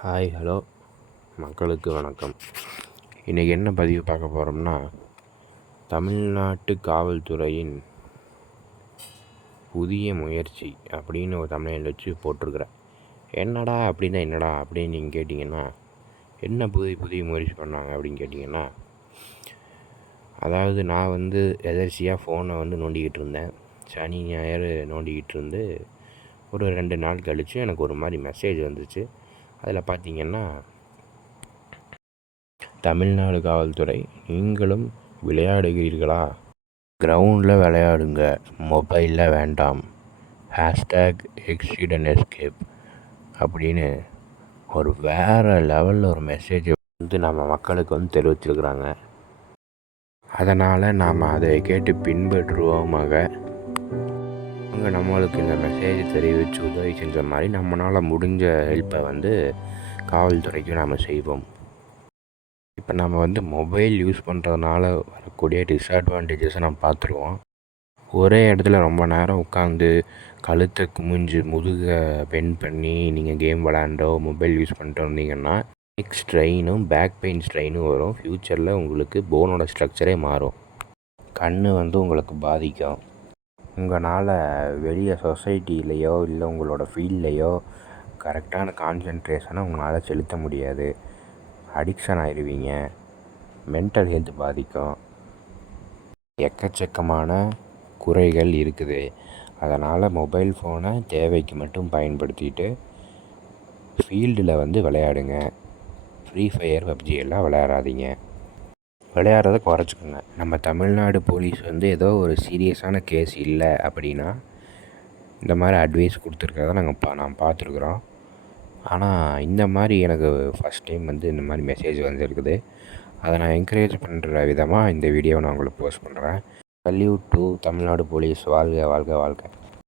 Hi hello மக்களுக்கு வணக்கம். இன்றைக்கி என்ன பதிவு பார்க்க போகிறோம்னா தமிழ்நாட்டு காவல்துறையின் புதிய முயற்சி அப்படின்னு ஒரு தமிழில் வச்சு போட்டிருக்கிறேன் என்னடா அப்படின்னா என்னடா அப்படின்னு நீங்கள் கேட்டிங்கன்னா என்ன புதிய புதிய முயற்சி பண்ணாங்க அப்படின்னு கேட்டிங்கன்னா அதாவது நான் வந்து எதர்ச்சியாக ஃபோனை வந்து நோண்டிக்கிட்டு இருந்தேன். சனி ஞாயிறு நோண்டிக்கிட்டு இருந்து ஒரு ரெண்டு நாள் கழித்து எனக்கு ஒரு மாதிரி மெசேஜ் வந்துச்சு. அதில் பார்த்தீங்கன்னா தமிழ்நாடு காவல்துறை நீங்களும் விளையாடுகிறீர்களா? கிரவுண்டில் விளையாடுங்க மொபைலில் வேண்டாம். ஹேஷ்டேக் எக்ஸிடன் எஸ்கேப் அப்படின்னு ஒரு வேறு லெவலில் ஒரு மெசேஜ் வந்து நம்ம மக்களுக்கு வந்து தெரிவிச்சிருக்கிறாங்க. அதனால் நாம் அதை கேட்டு பின்பற்றுவோமாக. அவங்க நம்மளுக்கு இந்த மெசேஜ் தெரிவித்து உதவி செஞ்ச மாதிரி நம்மளால் முடிஞ்ச ஹெல்ப்பை வந்து காவல்துறைக்கு நாம் செய்வோம். இப்போ நம்ம வந்து மொபைல் யூஸ் பண்ணுறதுனால வரக்கூடிய டிஸ்அட்வான்டேஜஸை நம்ம பார்த்துருவோம் ஒரே இடத்துல ரொம்ப நேரம் உட்காந்து கழுத்தை குமிஞ்சு முதுகை பெண்ட் பண்ணி நீங்கள் கேம் விளாண்டோ மொபைல் யூஸ் பண்ணிட்டு வந்தீங்கன்னா நெக் ஸ்ட்ரெயினும் பேக் பெயின் ஸ்ட்ரெயினும் வரும். ஃப்யூச்சரில் உங்களுக்கு போனோட ஸ்ட்ரக்சரே மாறும். கண் வந்து உங்களுக்கு பாதிக்கும். உங்களால் வெளியே சொசைட்டிலேயோ இல்லை உங்களோட ஃபீல்ட்லேயோ கரெக்டான கான்சென்ட்ரேஷனை உங்களால் செலுத்த முடியாது. அடிக்ஷன் ஆயிடுவீங்க மென்டல் ஹெல்த் பாதிக்கும். எக்கச்சக்கமான குறைகள் இருக்குது. அதனால் மொபைல் ஃபோனை தேவைக்கு மட்டும் பயன்படுத்திட்டு ஃபீல்டில் வந்து விளையாடுங்க. ஃப்ரீ ஃபயர் பப்ஜி எல்லாம் விளையாடாதீங்க. விளையாடுறத குறைச்சிக்கோங்க. நம்ம தமிழ்நாடு போலீஸ் வந்து ஏதோ ஒரு சீரியஸான கேஸ் இல்லை அப்படின்னா இந்த மாதிரி அட்வைஸ் கொடுத்துருக்கறத நாங்கள் பா நான் பார்த்துருக்குறோம். ஆனால் இந்த மாதிரி எனக்கு ஃபஸ்ட் டைம் வந்து இந்த மாதிரி மெசேஜ் வந்துருக்குது. அதை நான் என்கரேஜ் பண்ணுற விதமாக இந்த வீடியோவை நான் உங்களுக்கு போஸ்ட் பண்ணுறேன் சல்யூட் டு தமிழ்நாடு போலீஸ் வாழ்க வாழ்க வாழ்க.